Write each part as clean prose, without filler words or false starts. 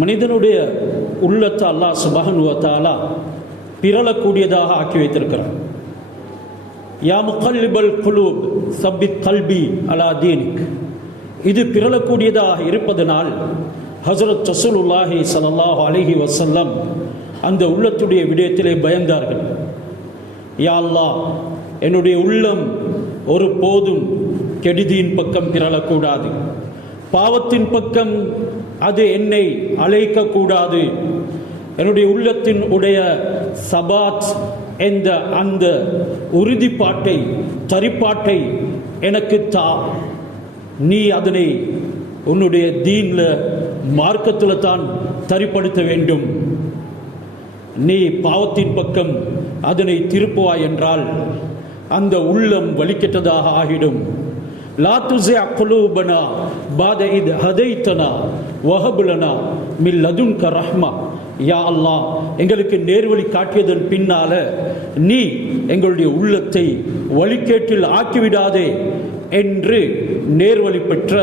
மனிதனுடைய உள்ளத்தை அல்லாஹ் சுப்ஹானஹு வ தஆலா பிறழக்கூடியதாக ஆக்கி வைத்திருக்கிறார். யா முகல்லிபல் குலூப் சப்பித் கல்பி அலா தீனிக். இது பிறழக்கூடியதாக இருப்பதனால் ஹஸரத் ரசூலுல்லாஹி ஸல்லல்லாஹு அலைஹி வஸல்லம் அந்த உள்ளத்துடைய விடயத்திலே பயந்தார்கள். யா அல்லாஹ், என்னுடைய உள்ளம் ஒரு போதும் கெடுதியின் பக்கம் பிறழக்கூடாது, பாவத்தின் பக்கம் அது என்னை அழைக்கக்கூடாது. என்னுடைய உள்ளத்தின் உடைய சபாத் என்ற அந்த உறுதிப்பாட்டை தரிப்பாட்டை எனக்கு தா. நீ அதனை உன்னுடைய தீன்ல மார்க்கத்தில் தான் தரிப்படுத்த வேண்டும். நீ பாவத்தின் பக்கம் அதனை திருப்புவாய் என்றால் அந்த உள்ளம் வலிக்கெட்டதாக ஆகிடும். லா துஸிஅ குலூபனா பாத இத் ஹதைதனா வஹப் லனா மின் லதுன்க ரஹ்மா. யா அல்லாஹ், எங்களுக்கு நேர்வழி காட்டியதன் பின்னால நீ எங்களுடைய உள்ளத்தை வழிகேட்டில் ஆக்கிவிடாதே என்று நேர்வழி பெற்ற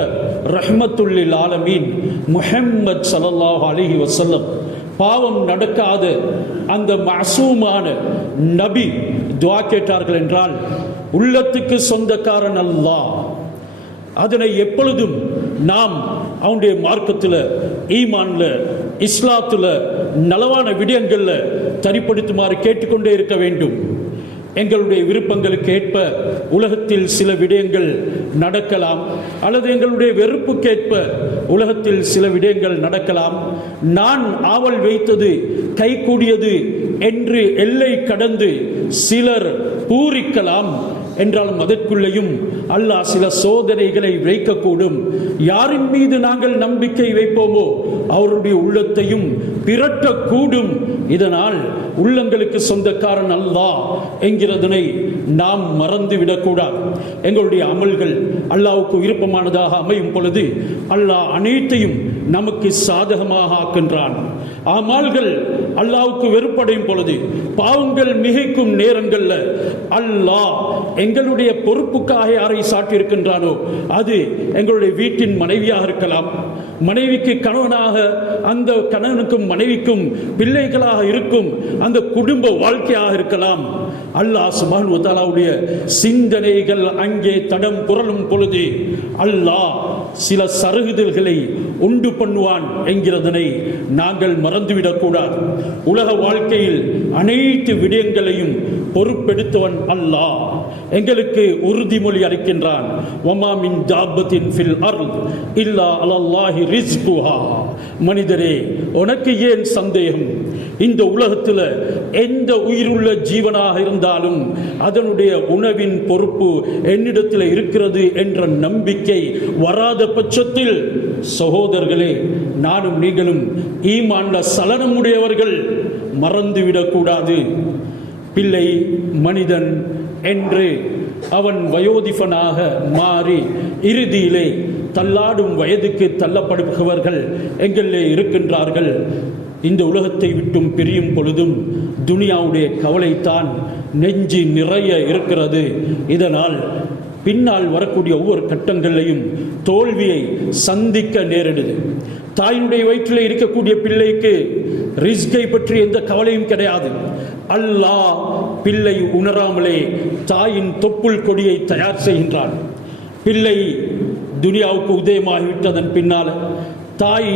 ரஹ்மத்துல்லில் ஆலமீன் முஹம்மது ஸல்லல்லாஹு அலைஹி வஸல்லம், பாவம் நடக்காத அந்த மஅசூமான நபி துஆ கேட்டார்கள் என்றால் உள்ளத்துக்கு சொந்தக்காரன் அல்லாஹ். அதனை எப்பொழுதும் நாம் அவனுடைய மார்க்கத்தில், ஈமான்ல, இஸ்லாத்துல, நலவான விடயங்கள்ல தரிப்படுத்துமாறு கேட்டுக்கொண்டே இருக்க வேண்டும். எங்களுடைய விருப்பங்களுக்கு ஏற்ப உலகத்தில் சில விடயங்கள் நடக்கலாம், அல்லது எங்களுடைய வெறுப்புக்கேற்ப உலகத்தில் சில விடயங்கள் நடக்கலாம். நான் ஆவல் வைத்தது கைகூடியது என்று எல்லை கடந்து சிலர் பூரிக்கலாம். என்றாலும் அதற்குள்ளேயும் அல்லாஹ் சில சோதனைகளை வைக்கக்கூடும். யாரின் மீது நாங்கள் நம்பிக்கை வைப்போமோ அவருடைய உள்ளத்தையும் பிரட்டக்கூடும். இதனால் உள்ளங்களுக்கு சொந்தக்காரன் அல்லாஹ் என்கிறதனை நாம் மறந்துவிடக்கூடாது. எங்களுடைய அமல்கள் அல்லாஹ்வுக்கு விருப்பமானதாக அமையும் பொழுது அல்லாஹ் அனைத்தையும் நமக்கு சாதகமாக ஆக்கின்றான். அமல்கள் அல்லாஹ்வுக்கு வெறுப்படையும் பொழுது, பாவங்கள் மிகைக்கும் நேரங்கள்ல அல்லாஹ் எங்களுடைய பொறுப்புக்காக யாரை சாட்டியிருக்கின்றானோ அது எங்களுடைய வீட்டின் மனைவியாக இருக்கலாம், மனைவிக்கு கணவனாக, அந்த கணவனுக்கும் மனைவிக்கும் பிள்ளைகளாக இருக்கும் அந்த குடும்ப வாழ்க்கையாக இருக்கலாம். அல்லாஹ் சுப்ஹானஹு வ தஆலாவுடைய சிந்தனைகள் அங்கே தடம் புரளும் பொழுது அல்லாஹ் சில சருகுதல்களை உண்டு பண்ணுவான் என்கிறதனை நாங்கள் மறந்துவிடக்கூடாது. உலக வாழ்க்கையில் அனைத்து விடயங்களையும் பொறுப்பெடுத்தவன் அல்லாஹ் எங்களுக்கு உறுதிமொழி அளிக்கின்றான். வமா மின் தாபத்தின் ஃபில் அர்த் இல்லா அலல்லாஹி ரிஸ்குஹா. மனிதரே, உனக்கு ஏன் சந்தேகம்? இந்த உலகத்தில் எந்த உயிருள்ள ஜீவனாக இருந்தாலும் அதனுடைய உணவின் பொறுப்பு என்னிடத்தில் இருக்கிறது என்ற நம்பிக்கை வராத பட்சத்தில் சகோதரர்களே, நானும் நீங்களும் ஈமான்ல சலனமுடையவர்கள், மறந்துவிடக்கூடாது. பிள்ளை மனிதன் என்று அவன் வயோதிபனாக மாறி இறுதியிலே தள்ளாடும் வயதுக்கு தள்ளப்படுபவர்கள் எங்களிலே இருக்கின்றார்கள். இந்த உலகத்தை விட்டும் பிரியும் பொழுதும் துனியாவுடைய கவலைத்தான் நெஞ்சு நிறைய இருக்கிறது. இதனால் பின்னால் வரக்கூடிய ஒவ்வொரு கட்டங்களையும் தோல்வியை சந்திக்க நேரிடுது. தாயினுடைய வயிற்றிலே இருக்கக்கூடிய பிள்ளைக்கு ரிஸ்கை பற்றி எந்த கவலையும் கிடையாது. அல்லாஹ் பிள்ளை உணராமலே தாயின் தொப்புள் கொடியை தயார் செய்கின்றான். பிள்ளை துனியாவுக்கு உதயமாகிவிட்டதன் பின்னால் தாய்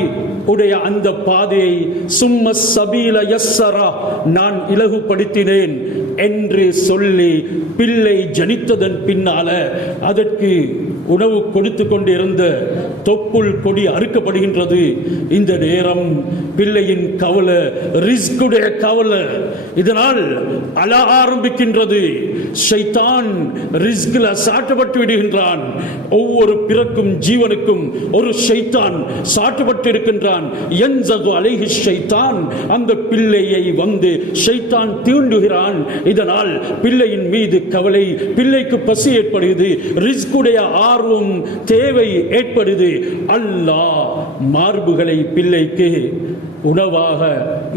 உடைய அந்த பாதையை சும்ம சபீல யஸ்ஸரா, நான் இலகுபடுத்தினேன் என்று சொல்லி பிள்ளை ஜனித்ததன் பின்னால அதற்கு உணவு கொடுத்து கொண்டிருந்த தொப்புள் கொடி அறுக்கப்படுகின்றது. இந்த நேரம் பிள்ளையின் கவலை, ரிஸ்குடைய கவலை, இதனால் அழ ஆரம்பிக்கின்றது. ஷைத்தான் ரிஸ்கில் சாட்டப்பட்டு விடுகின்றான். ஒவ்வொரு பிறக்கும் ஜீவனுக்கும் ஒரு ஷைத்தான் சாட்டப்பட்டு இருக்கின்றான். யன்ஸகு அலைஹி ஷைத்தான், அந்த பிள்ளையை வந்து ஷைத்தான் தீண்டுகிறான். இதனால் பிள்ளையின் மீது கவலை, பிள்ளைக்கு பசி ஏற்படுகிறது, ரிஸ்குடைய ஆர்வம் தேவை ஏற்படுது. அல்லாஹ் மார்புகளை பிள்ளைக்கு உணவாக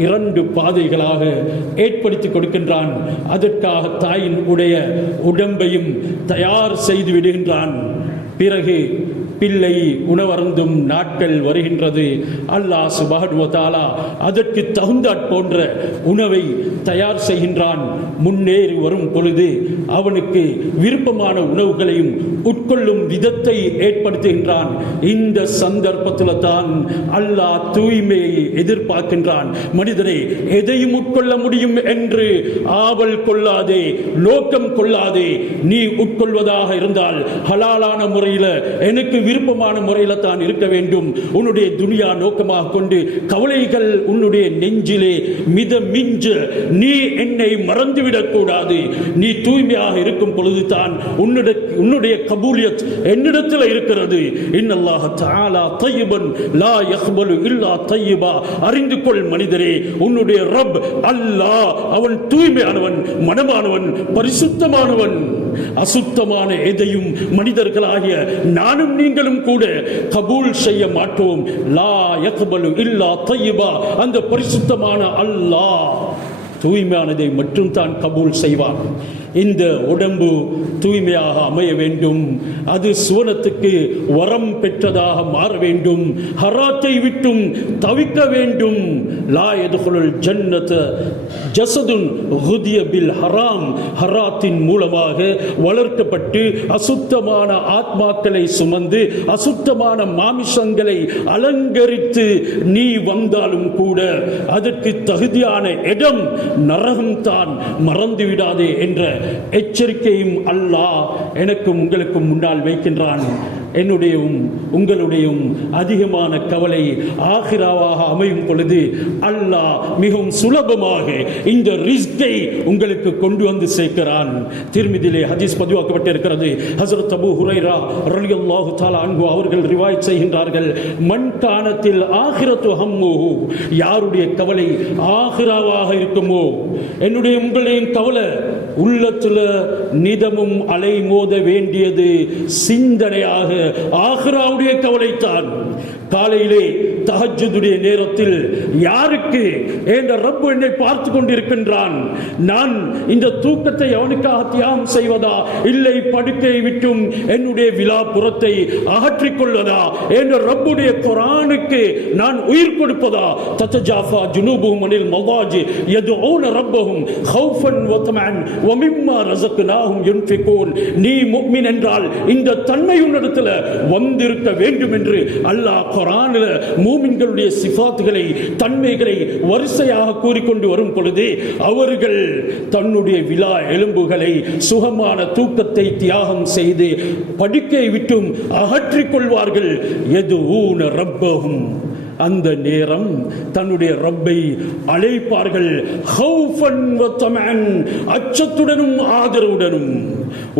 2 பாதைகளாக ஏற்படுத்தி கொடுக்கின்றான். அதற்காக தாயின் உடைய உடம்பையும் தயார் செய்து விடுகின்றான். பிறகு பிள்ளை உணவருந்தும் நாட்கள் வருகின்றது. அல்லாஹ் சுப்ஹானஹு வ தஆலா அதற்கு தகுந்தாற் போன்ற உணவை தயார் செய்கின்றான். முன்னேறி வரும் பொழுது அவனுக்கு விருப்பமான உணவுகளையும் உட்கொள்ளும் விதத்தை ஏற்படுத்துகின்றான். இந்த சந்தர்ப்பத்தில் தான் அல்லாஹ் தூய்மையை எதிர்பார்க்கின்றான். மனிதனை எதையும் உட்கொள்ள முடியும் என்று ஆவல் கொள்ளாதே, நோக்கம் கொள்ளாதே. நீ உட்கொள்வதாக இருந்தால் ஹலாலான முறையில், எனக்கு விருப்பமான முறையில் தான் இருக்க வேண்டும். உன்னுடைய துனியா நோக்கமாக கொண்டு கவலைகள் உன்னுடைய நெஞ்சிலே மிஞ்ச நீ என்னை மறந்துவிடக் கூடாது. நீ தூய்மையாக இருக்கும் பொழுது தான் உன்னுடைய கபூலியத் என்னிடத்தில் இருக்கிறது. இன்னல்லாஹ தஆலா தய்யிபன் லா யக்பலு இல்லா தய்யிபா. அறிந்து கொள் மனிதரே, உன்னுடைய ரப் அல்லாஹ் அவன் தூய்மையானவன், மனமானவன், பரிசுத்தமானவன். அசுத்தமான எதையும் மனிதர்களாகிய நானும் நீங்களும் கூட கபூல் செய்ய மாட்டோம். லா யக்பலு இல்லா தய்யிபா. அந்த பரிசுத்தமான அல்லாஹ் தூய்மையானதை மட்டும் தான் கபூல் செய்வான். இந்த உடம்பு தூய்மையாக அமைய வேண்டும். அது சுவனத்துக்கு வரம் பெற்றதாக மாற வேண்டும். ஹராத்தை விட்டும் தவிக்க வேண்டும். லா யதுகுலுல் ஜன்னத ஜஸதுன் குதிய பில் ஹராம். ஹராத்தின் மூலமாக வளர்க்கப்பட்டு அசுத்தமான ஆத்மாக்களை சுமந்து அசுத்தமான மாமிசங்களை அலங்கரித்து நீ வந்தாலும் கூட அதற்கு தகுதியான இடம் நரகம்தான், மறந்துவிடாதே என்ற எச்சரிக்கையும் அல்லாஹ் எனக்கும் உங்களுக்கும் முன்னால் வைக்கின்றான். என்னுடையும் உங்களுடையும் அதிகமான கவலை ஆகிராவாக அமையும் பொழுது அல்லாஹ் மிகவும் சுலபமாக இந்த ரிஸ்கை உங்களுக்கு கொண்டு வந்து சேர்க்கிறான். திருமிதிலே ஹதீஸ் பதிவாக்கப்பட்டிருக்கிறது. ஹஸரத் அபூ ஹுரைரா ரலியல்லாஹு தஆலா அன்ஹு அவர்கள் ரிவாயத் செய்கின்றார்கள், மன் கானத்தில் ஆகிரத்து ஹம்முஹு. யாருடைய கவலை ஆகிராவாக இருக்குமோ, என்னுடைய உங்களுடைய கவலை உள்ளத்துல நிதமும் அலை மோத வேண்டியது சிந்தனையாக ஆகிராவுடைய கவலைத்தான். காலையிலே தஹஜ்ஜுடைய நேரத்தில் யாருக்கு என்ற ரப்பு என்னை பார்த்து கொண்டிருக்கின்றான், நான் இந்த தூக்கத்தை அவனுக்காக தியாகம் செய்வதா, இல்லை படுக்கையை விட்டும் என்னுடைய விலாப்புறத்தை அகற்றிக் கொள்வதா என்ற ரப்புடைய குர்ஆனுக்கு நான் உயிர் கொடுப்பதா. தத்தஜாஃபா ஜுனூபுஹும் அனில் மதாஜி யதுஊன ரப்பஹும் ஹௌஃபன் வ தமஅன் வ மிம்மா ரஸக்னாஹும் யுன்ஃபிகூன். நீ முஃமின் என்றால் இந்த தன்மை உன்னிடத்தில் வந்திருக்க வேண்டும் என்று அல்லாஹ் குர்ஆனில் மூமின்களுடைய சிஃபாத்துகளை, தன்மைகளை வரிசையாக கூறிக்கொண்டு வரும் பொழுது அவர்கள் தன்னுடைய விலா எலும்புகளை சுகமான தூக்கத்தை தியாகம் செய்து படுக்கையை விட்டும் அகற்றிக் கொள்வார்கள். யதுஊன ரப்பஹும். அந்த நேரம் தன்னுடைய ரப்பை அழைப்பார்கள். ஹௌஃபன் வ தமஅன். அச்சத்துடனும் ஆதரவுடனும்.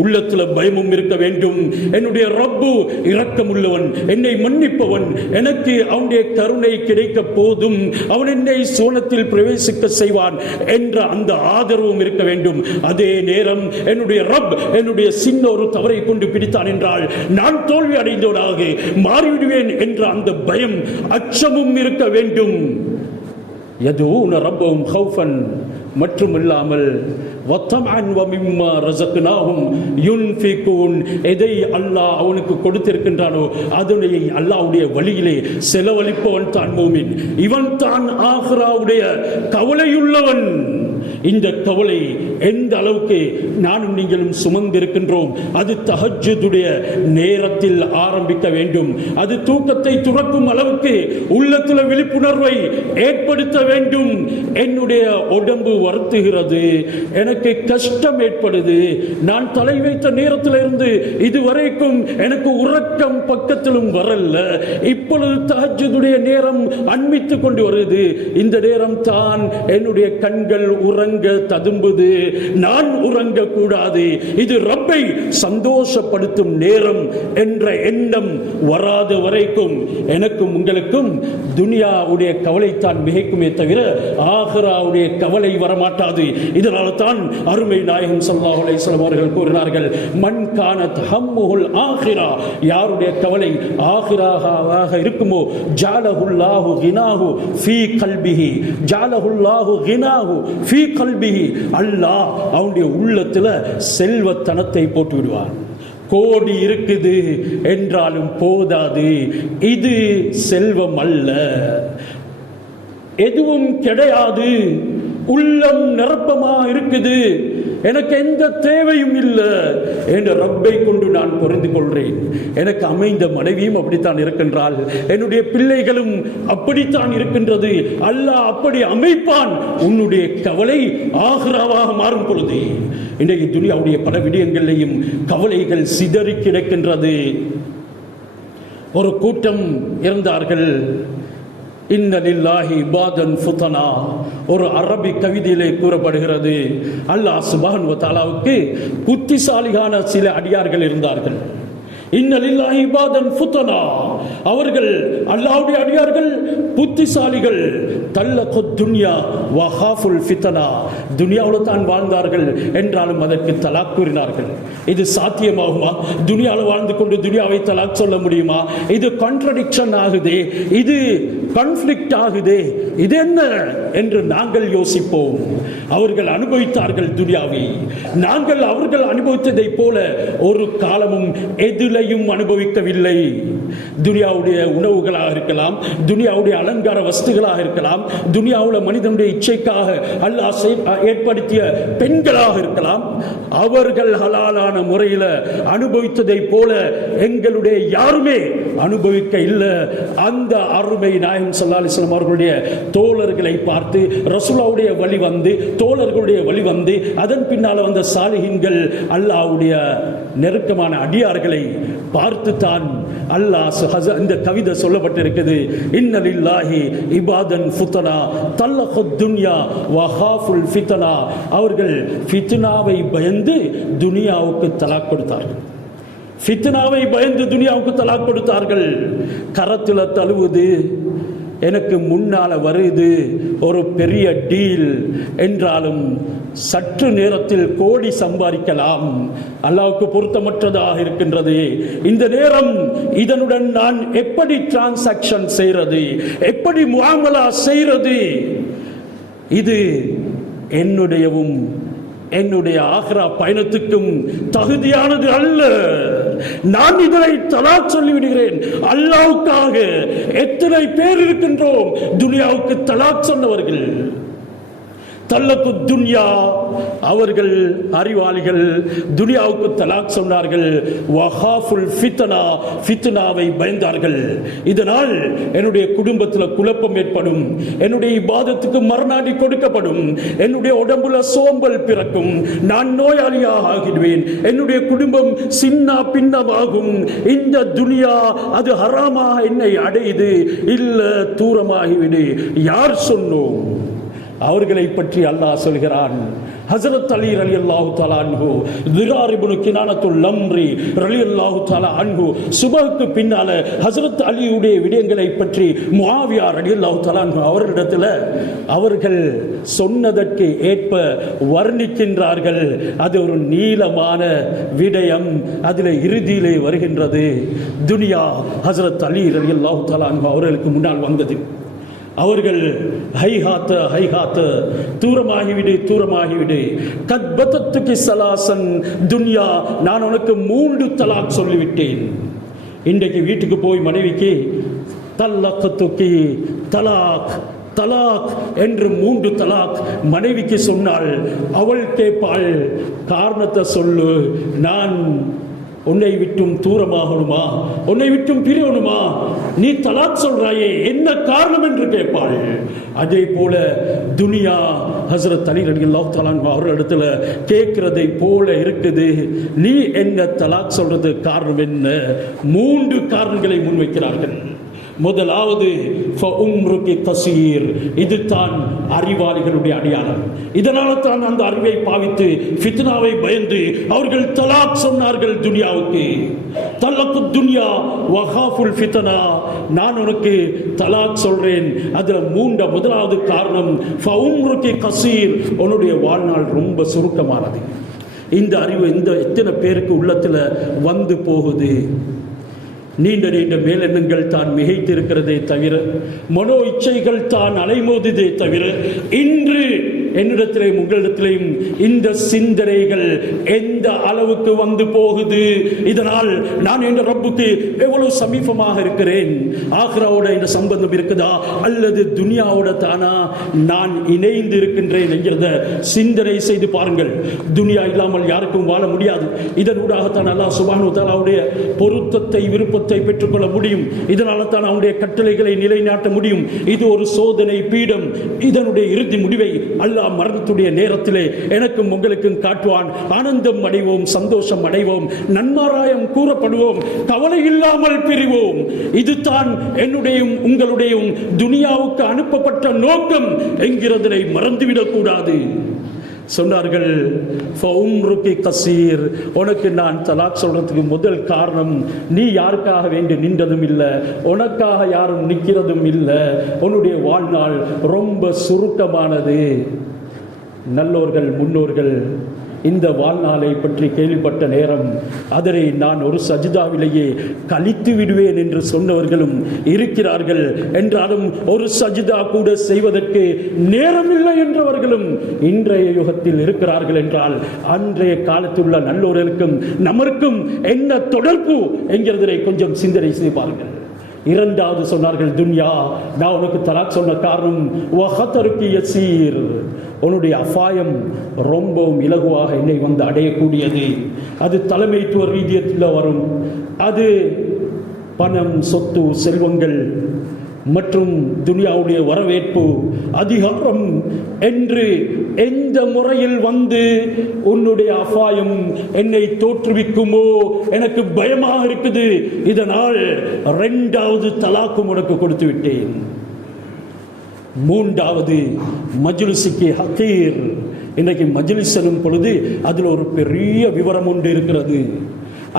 உள்ளத்தில் பயமும் இருக்க வேண்டும். என்னுடைய ரப்பு இரக்கமுள்ளவன், என்னை மன்னிப்பவன், எனக்கு அவனுடைய கருணை கிடைக்க போதும், அவன் என்னை சோனத்தில் பிரவேசிக்க செய்வான் என்ற அந்த ஆதரவும் இருக்க வேண்டும். அதே நேரம் என்னுடைய ரப் என்னுடைய சின்ன ஒரு தவறை கொண்டு பிடித்தான் என்றால் நான் தோல்வி அடைந்தவனாக மாறிவிடுவேன் என்ற அந்த பயம், அச்சமும் இருக்க வேண்டும். யதுஊன ரப்பஹும் ஹௌஃபன். மட்டுமில்லாமல் வத்தமஅன் வ மிம்மா ரஸக்னாஹும் யுன்ஃபிகூன். எதை அல்லாஹ் அவனுக்கு கொடுத்திருக்கின்றானோ அதனை அல்லாஹ்வுடைய வழியிலே செலவழிப்பவன் தான் மூமின். இவன் தான் ஆகிராவுடைய கவலையுள்ளவன். இந்த கவலை எந்த அளவுக்கு நானும் நீங்களும் சுமந்திருக்கின்றோம். அது தஹஜ்ஜுடைய நேரத்தில் ஆரம்பிக்க வேண்டும். அது தூக்கத்தை துறக்கும் அளவுக்கு உள்ளத்தில் விழிப்புணர்வை ஏற்படுத்த வேண்டும். என்னுடைய உடம்பு வருத்துகிறது, எனக்கு கஷ்டம் ஏற்படுது, நான் தலை வைத்த நேரத்தில் இருந்து இதுவரைக்கும் எனக்கு உறக்கம் பக்கத்திலும் வரல, இப்பொழுது தஹஜ்ஜுடைய நேரம் அண்மித்துக் கொண்டு வருது, இந்த நேரம் தான் என்னுடைய கண்கள் உறங்க ததும்புது, நான் உறங்க கூடாது, இது ரப்பை சந்தோஷப்படுத்தும் நேரம் என்ற எண்ணம் வராத வரைக்கும் எனக்கும் உங்களுக்கும் துனியாவுடைய கவலைத்தான் மிகைக்குமே தவிர ஆகிராவுடைய கவலை வரமாட்டாது. இதனால தான் அருமை நாயகம் ஸல்லல்லாஹு அலைஹி வஸல்லம் அவர்கள் கூறினார்கள், மன் கானத் ஹம்முல் ஆகிரா. யாருடைய கவலை ஆகிராவாக இருக்குமோ ஜாலஹுல்லாஹு கினாஹு ஃபீ கல்பிஹி. ஜாலஹுல்லாஹு கினாஹு ஃபீ கல்பிஹி. அல்லாஹ் அவனுடைய உள்ளத்தில் செல்வத்தனத்தை போட்டு விடுவான். கோடி இருக்குது என்றாலும் போதாது. இது செல்வம் அல்ல, எதுவும் கிடையாது. உள்ளம் நிரப்பமா இருக்குது, எனக்கு எந்த தேவையும் இல்லை என்று ரப்பை கொண்டு நான் புரிந்து கொள்றேன். எனக்கு அமைந்த மனைவியும் அப்படித்தான் இருக்கின்றாள், என்னுடைய பிள்ளைகளும் அப்படித்தான் இருக்கின்றது. அல்லாஹ் அப்படி அமைப்பான். உன்னுடைய கவலை ஆகிராவாக மாறும் பொழுது இன்றைக்கு துனியாவுடைய பல விடயங்களையும் கவலைகள் சிதறி கிடக்கின்றது. ஒரு கூட்டம் இருந்தார்கள், இன்ன லில்லாஹி இபாதன் ஃபுதனா. ஒரு அரபி கவிதையிலே கூறப்படுகிறது, அல்லாஹ் சுப்ஹானஹு வ தஆலாவுக்கு புத்திசாலியான சில அடியார்கள் இருந்தார்கள். இன்ன லில்லாஹி இபாதன் ஃபுதனா, அவர்கள் அல்லாஹ்வுடைய அடியார்கள், புத்திசாலிகள். தல்லகுத் துன்யா வ ஹாஃபுல் ஃபித்னா, துனியாவில் தான் வாழ்ந்தார்கள் என்றாலும் அதற்கு தலாக் கூறினார்கள். இது சாத்தியமாகுமா? துனியாவில் வாழ்ந்து கொண்டு துனியாவை தலாக் சொல்ல முடியுமா? இது கான்ட்ரடிக்ஷன் ஆகுதே, இது கான்ஃப்ளிக்ட் ஆகுதே, இது என்ன என்று நாங்கள் யோசிப்போம். அவர்கள் அனுபவித்தார்கள் துனியாவை. நாங்கள் அவர்கள் அனுபவித்ததை போல ஒரு காலமும் எதிலையும் அனுபவிக்கவில்லை. துனியாவுடைய உணவுகளாக இருக்கலாம், துனியாவுடைய அலங்கார வஸ்துகளாக இருக்கலாம், துனியாவுல மனிதனுடைய இச்சைக்காக அல்லாஹ் ஏற்படுத்திய பெண்களாக இருக்கலாம். அவர்கள் ஹலாலான முறையில் அனுபவித்ததை போல எங்களுடைய யாருமே அனுபவிக்க இல்லை. அந்த அருமை நாயகம் ஸல்லல்லாஹு அலைஹி வஸல்லம் அவர்களுடைய தோழர்களை பார்த்து ரசூலுல்லாஹ்வுடைய வழி வந்து, தோழர்களுடைய வழி வந்து, அதன் பின்னால் வந்த சாலிஹீன்கள் அல்லாஹ்வுடைய நெருக்கமான அடியார்களை பார்த்து தான் அல்லாஹ் இந்த கவிதை சொல்லப்பட்டிருக்கிறது. இன்ன லில்லாஹி இபாதன் ஃபுதனா தல்லகுத் துன்யா வ ஹாஃபுல் ஃபித்னா. அவர்கள் ஃபித்னாவை பயந்து துனியாவுக்கு தலாக் கொடுத்தார்கள். ஃபித்னாவை பயந்து துனியாவுக்கு தலாக் கொடுத்தார்கள். கரத்தில் தழுவுது, எனக்கு முன்னால வருது ஒரு பெரிய டீல் என்றாலும் சற்று நேரத்தில் கோடி சம்பாதிக்கலாம், அல்லாஹ்வுக்கு பொருத்தமற்றதாக இருக்கின்றது. இந்த நேரம் இதனுடன் நான் எப்படி டிரான்சாக்ஷன் செய்யறது, எப்படி முஆமலா செய்யறது? இது என்னுடையவும் என்னுடைய ஆக்ரா பயணத்துக்கும் தகுதியானது அல்ல. நான் இதனை தலாக் சொல்லிவிடுகிறேன். அல்லாஹ்வுக்காக எத்தனை பேர் இருக்கின்றோம் துனியாவுக்கு தலாக் சொன்னவர்கள்? தல்லகு துன்யா, அவர்கள் அறிவாளிகள், துனியாவுக்கு தலாக் சொன்னார்கள். வஹாஃபுல் ஃபித்னா, ஃபித்னாவை பயந்தார்கள். இதனால் என்னுடைய குடும்பத்தில் குழப்பம் ஏற்படும், என்னுடைய இபாதத்துக்கு மரணாடி கொடுக்கப்படும், என்னுடைய உடம்புல சோம்பல் பிறக்கும், நான் நோயாளியாக ஆகிடுவேன், என்னுடைய குடும்பம் சின்ன பின்னமாகும். இந்த துனியா அது ஹராமாக என்னை அடையுது, இல்ல தூரமாகிவிடு. யார் சொன்னோம்? அவர்களை பற்றி அல்லாஹ் சொல்கிறான். ஹஜ்ரத் அலி ரலியல்லாஹு தஆலா அன்ஹு, திரார் இப்னு கினானத்துல் லம்ரி ரலியல்லாஹு தஆலா அன்ஹு, சுபஹுக்கு பின்னால ஹஜ்ரத் அலியுடைய விடயங்களை பற்றி முஆவியா ரலியல்லாஹு தஆலா அன்ஹு அவர்களிடத்தில் அவர்கள் சொன்னதற்கு ஏற்ப வர்ணிக்கின்றார்கள். அது ஒரு நீளமான விடயம். அதில் இறுதியிலே வருகின்றது, துனியா ஹஜ்ரத் அலி ரலியல்லாஹு தஆலா அன்ஹு அவர்களுக்கு முன்னால் வந்தது. அவர்கள் ஹைஹாத்த ஹைஹாத்த, தூரமாகிவிடு தூரமாகிவிடு, கத்பதத்துக்கு சலாசன் துன்யா, நான் உனக்கு 3 தலாக் சொல்லிவிட்டேன். இன்றைக்கு வீட்டுக்கு போய் மனைவிக்கு தல்லகத்துக்கு தலாக் தலாக் என்று 3 தலாக் மனைவிக்கு சொன்னால் அவள் கேட்பாள், காரணத்தை சொல்லு, நான் உன்னை விட்டும் தூரமாகணுமா, உன்னை விட்டும் பிரியணுமா, நீ தலாக் சொல்றாயே என்ன காரணம் என்று கேட்பாள். அதே போல துனியா ஹஜ்ரத் அலி ரலியல்லாஹு தஆலா அவர்களிடத்துல கேட்கிறதை போல இருக்குது. நீ என்ன தலாக் சொல்றது காரணம் என்ன? 3 காரணங்களை முன்வைக்கிறார்கள். முதலாவது கசீர், இது தான் அறிவாளிகளுடைய அடையாளம். இதனால தான் அந்த அறிவை பாவித்து ஃபித்னாவை பயந்து அவர்கள் தலாக் சொன்னார்கள் துனியாவுக்கு. தலக்கு துன்யா வஹாஃபுல் ஃபித்னா, நான் உனக்கு தலாக் சொல்றேன். அதுல முதலாவது காரணம் கசீர், உன்னுடைய வாழ்நாள் ரொம்ப சுருக்கமானது. இந்த அறிவு எத்தனை பேருக்கு உள்ளத்துல வந்து போகுது? நீண்ட நீண்ட மேலெண்ணங்கள் தான் மிகைத்திருக்கிறதே தவிர, மனோ இச்சைகள் தான் அலைமோதுதே தவிர, இன்று என்னிடத்திலேயும் உங்களிடத்திலேயும் இந்த சிந்தனைகள் எந்த அளவுக்கு வந்து போகுது? இதனால் நான் என் ரப்புக்கு எவ்வளவு சமீபமாக இருக்கிறேன்? ஆக்ராவோட இந்த சம்பந்தம் இருக்குதா அல்லது துனியாவோட தானா நான் இணைந்து இருக்கின்றேன் என்கிறத சிந்தனை செய்து பாருங்கள். துனியா இல்லாமல் யாருக்கும் வாழ முடியாது. இதனூடாகத்தான் அல்லாஹ் சுப்ஹானஹு வ தஆலாவுடைய பொருத்தத்தை விருப்பத்தை பெற்றுக்கொள்ள முடியும். இதனால தான் அவனுடைய கட்டளைகளை நிலைநாட்ட முடியும். இது ஒரு சோதனை பீடம். இதனுடைய இறுதி முடிவை அல்லாஹ் மரணத்துடைய நேரத்திலே எனக்கும் உங்களுக்கும் காட்டுவான். ஆனந்தம் அடைவோம், சந்தோஷம் அடைவோம், நன்மாராயம் கூறப்படுவோம், கவலை இல்லாமல் பிரிவோம். இதுதான் என்னுடைய உங்களுடைய துனியாவுக்கு அனுப்பப்பட்ட நோக்கம் என்கிறதை மறந்துவிடக் கூடாது. சொன்னார்கள், கசீர், உனக்கு நான் தலாக் சொல்றதுக்கு முதல் காரணம் நீ யாருக்காக வேண்டி நின்றதும் இல்லை, உனக்காக யாரும் நிற்கிறதும் இல்லை, உன்னுடைய வாழ்நாள் ரொம்ப சுருக்கமானது. நல்லோர்கள் முன்னோர்கள் இந்த வாழ்நாளை பற்றி கேள்விப்பட்ட நேரம் அதனை நான் ஒரு சஜிதாவிலேயே கழித்து விடுவேன் என்று சொன்னவர்களும் இருக்கிறார்கள். என்றாலும் ஒரு சஜிதா கூட செய்வதற்கு நேரமில்லை என்றவர்களும் இன்றைய யுகத்தில் இருக்கிறார்கள். என்றால் அன்றைய காலத்தில் உள்ள நல்லோர்களுக்கும் நமக்கும் என்ன தொடர்பு என்கிறதை கொஞ்சம் சிந்தனை செய்து பாருங்கள். இரண்டாவது சொன்னார்கள், துன்யா, நான் உனக்கு தலாக் சொன்ன காரணம் யசீர், உன்னுடைய அபாயம் ரொம்பவும் இலகுவாக என்னை வந்து அடையக்கூடியது. அது தலைமைத்துவ ரீதியத்தில் வரும். அது பணம், சொத்து, செல்வங்கள் மற்றும் துனியாவுடைய வரவேற்பு, அதிகாரம் என்று எந்த முறையில் வந்து உன்னுடைய அபாயம் என்னை தோற்றுவிக்குமோ எனக்கு பயமாக இருக்குது. இதனால் இரண்டாவது தலாக்கும் உனக்கு கொடுத்து விட்டேன். மூன்றாவது மஜ்லிஸுக்கு ஹகீர். இன்றைக்கு மஜ்லிஸ் செல்லும் பொழுது அதில் ஒரு பெரிய விவரம் ஒன்று இருக்கிறது.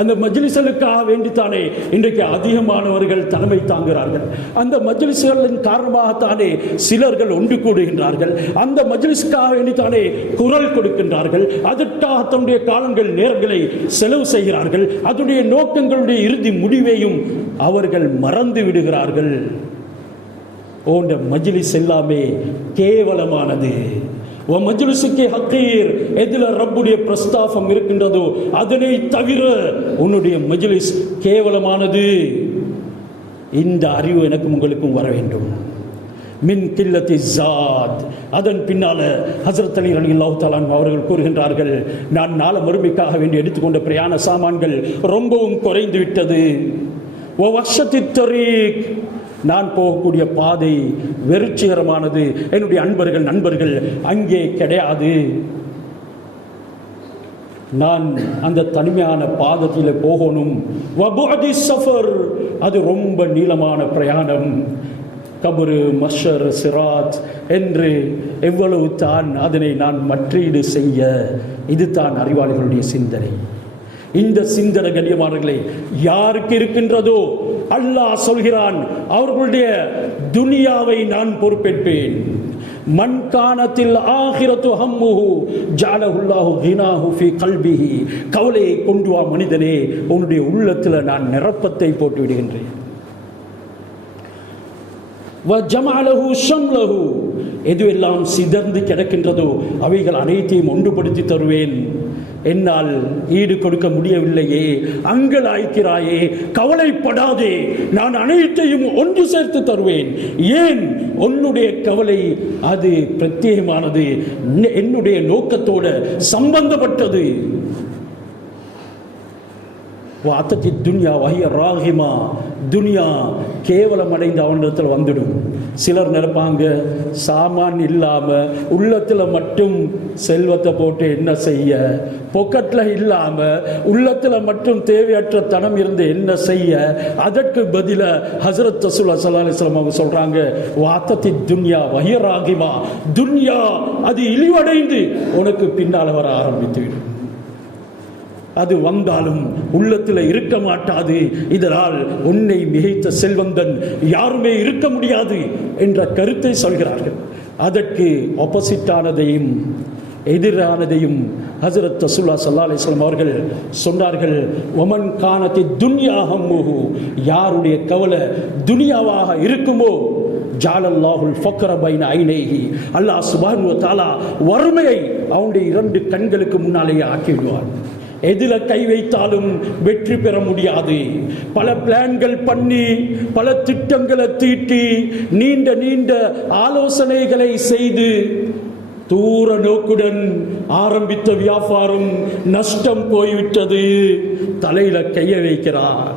அந்த மஜ்லிஸ்களுக்காக வேண்டித்தானே இன்றைக்கு அதிகமானவர்கள் தலைமை தாங்குகிறார்கள். அந்த மஜ்லிஸ்களின் காரணமாகத்தானே சிலர்கள் ஒன்று கூடுகின்றார்கள். அந்த மஜ்லிஸ்க்காக வேண்டித்தானே குரல் கொடுக்கின்றார்கள். அதற்காக தன்னுடைய காலங்கள் நேரங்களை செலவு செய்கிறார்கள். அதனுடைய நோக்கங்களுடைய இறுதி முடிவையும் அவர்கள் மறந்து விடுகிறார்கள். ஓண்ட மஜ்லிஸ் எல்லாமே கேவலமானது. மஜ்லிஸுக்கு ஹக்கீர், எதில் ரப்புடைய பிரஸ்தாபம் இருக்கின்றதோ அதனை தவிர உன்னுடைய மஜ்லிஸ் கேவலமானது. இந்த அறிவு எனக்கும் உங்களுக்கும் வர வேண்டும். மின் கில்லத்தி ஜாத். அதன் பின்னால ஹஜ்ரத் அலி ரலியல்லாஹு தஆலா அவர்கள் கூறுகின்றார்கள், நான் நாள மறுமைக்காக வேண்டி எடுத்துக்கொண்ட பிரயாண சாமான்கள் ரொம்பவும் குறைந்து விட்டது. ஓ வக்ஷத்தி தரீக், நான் போகக்கூடிய பாதை வெறிச்சிகரமானது. என்னுடைய நண்பர்கள் அங்கே கிடையாது. நான் அந்த தனிமையான பாதத்தில் போகணும். வபுஅதி சஃபர், அது ரொம்ப நீளமான பிரயாணம். கபரு, மஷர், சிராத் என்று எவ்வளவு தான் அதனை நான் மற்றீடு செய்ய. இது தான் அறிவாளிகளுடைய சிந்தனை. இந்த சிந்தனை கண்ணியமானவர்களே யாருக்கு இருக்கின்றதோ அல்லாஹ் சொல்கிறான், அவர்களுடைய துனியாவை நான் பொறுப்பேற்பேன். மன் கானத்தில் ஆகிரத்து ஹம்முஹு ஜஅலஹுல்லாஹு கினாஹு ஃபீ கல்பிஹி. கவலையை கொண்டு வா மனிதனே, உன்னுடைய உள்ளத்தில் நான் நிரப்பத்தை போட்டு விடுகின்றேன். வ ஜமஅலஹு ஷம்லஹு, எதுவெல்லாம் சிதறந்து கிடக்கின்றதோ அவைகள் அனைத்தையும் ஒன்றுபடுத்தி தருவேன். என்னால் ஈடு கொடுக்க முடியவில்லையே, அங்கலாய்க்கிறாயே, கவலைப்படாதே, நான் அனைத்தையும் ஒன்று சேர்த்து தருவேன். ஏன்? உன்னுடைய கவலை அது பிரத்யேகமானது, என்னுடைய நோக்கத்தோட சம்பந்தப்பட்டது. வாத்தத்தி துன்யா வஹிய ராகிமா, துனியா கேவலம் அடைந்து அவனிடத்தில் வந்துடும். சிலர் நினைப்பாங்க, சாமான் இல்லாமல் உள்ளத்தில் மட்டும் செல்வத்தை போட்டு என்ன செய்ய, பொக்கெட்டில் இல்லாமல் உள்ளத்தில் மட்டும் தேவையற்ற தனம் இருந்து என்ன செய்ய. அதற்கு பதிலாக ஹஸரத் ரசூலுல்லாஹி ஸல்லல்லாஹு அலைஹி வஸல்லம் அவங்க சொல்கிறாங்க, வாத்தத்தி துன்யா வஹிய ராகிமா, துன்யா அது இழிவடைந்து உனக்கு பின்னால் வர ஆரம்பித்துவிடும். அது வந்தாலும் உள்ளத்தில் இருக்க மாட்டாது. இதனால் உன்னை மிகைத்த செல்வந்தன் யாருமே இருக்க முடியாது என்ற கருத்தை சொல்கிறார்கள். அதற்கு ஆப்போசிட்டானதையும் எதிரானதையும் ஹஸரத் ரசூலுல்லாஹி ஸல்லல்லாஹு அலைஹி வஸல்லம் அவர்கள் சொன்னார்கள், ஒமன் கானத்தி துன்யா ஹம்முஹு, யாருடைய கவலை துனியாவாக இருக்குமோ ஜாலல்லாஹுல் ஃபக்ர பைன ஐனைஹி, அல்லாஹ் சுப்ஹானஹு வ தஆலா வறுமையை அவனுடைய 2 கண்களுக்கு முன்னாலேயே ஆக்கிவிடுவான். எதில கை வைத்தாலும் வெற்றி பெற முடியாது. பல பிளான்கள் பண்ணி, பல திட்டங்களை தீட்டி, நீண்ட நீண்ட ஆலோசனைகளை செய்து, தூர நோக்குடன் ஆரம்பித்த வியாபாரம் நஷ்டம் போய்விட்டது. தலையில கைய வைக்கிறார்.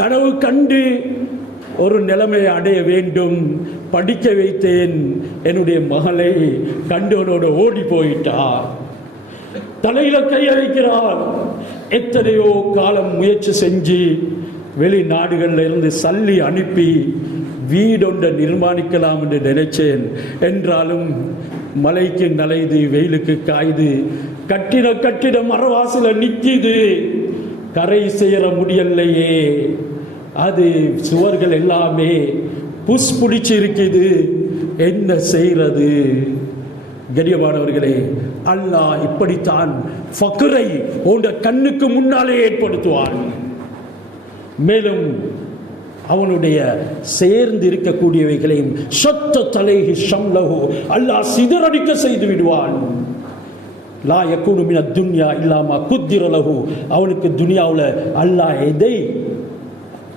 கனவு கண்டு ஒரு நிலைமை அடைய வேண்டும், படிக்க வைத்தேன், என்னுடைய மகளை கண்டவனோட ஓடி போயிட்டார். தலையில கைய வைக்கிறார். எத்தனையோ காலம் முயற்சி செஞ்சு வெளிநாடுகளில் இருந்து சல்லி அனுப்பி வீடொன்றை நிர்மாணிக்கலாம் என்று நினைச்சேன். என்றாலும் மலைக்கு நலைது, வெயிலுக்கு காய்து, கட்டிட மரவாசில நிக்குது, கரை சேர முடியலையே. அது சுவர்கள் எல்லாமே புஷ் பிடிச்சு இருக்குது. என்ன செய்யறது? கண்ணியமானவர்களே, அல்லாஹ் இப்படித்தான் ஃபக்ரை உங்க கண்ணுக்கு முன்னாலே ஏற்படுத்துவான். மேலும் அவனுடைய சேர்ந்து இருக்கக்கூடியவைகளையும் ஷத்த தலைஹி ஷம்லஹு, அல்லாஹ் சிதறடிக்க செய்து விடுவான். லா யகுனு மின துன்யா இல்லா மா குத்திர லஹு, அவனுக்கு துனியாவில் அல்லாஹ் எதை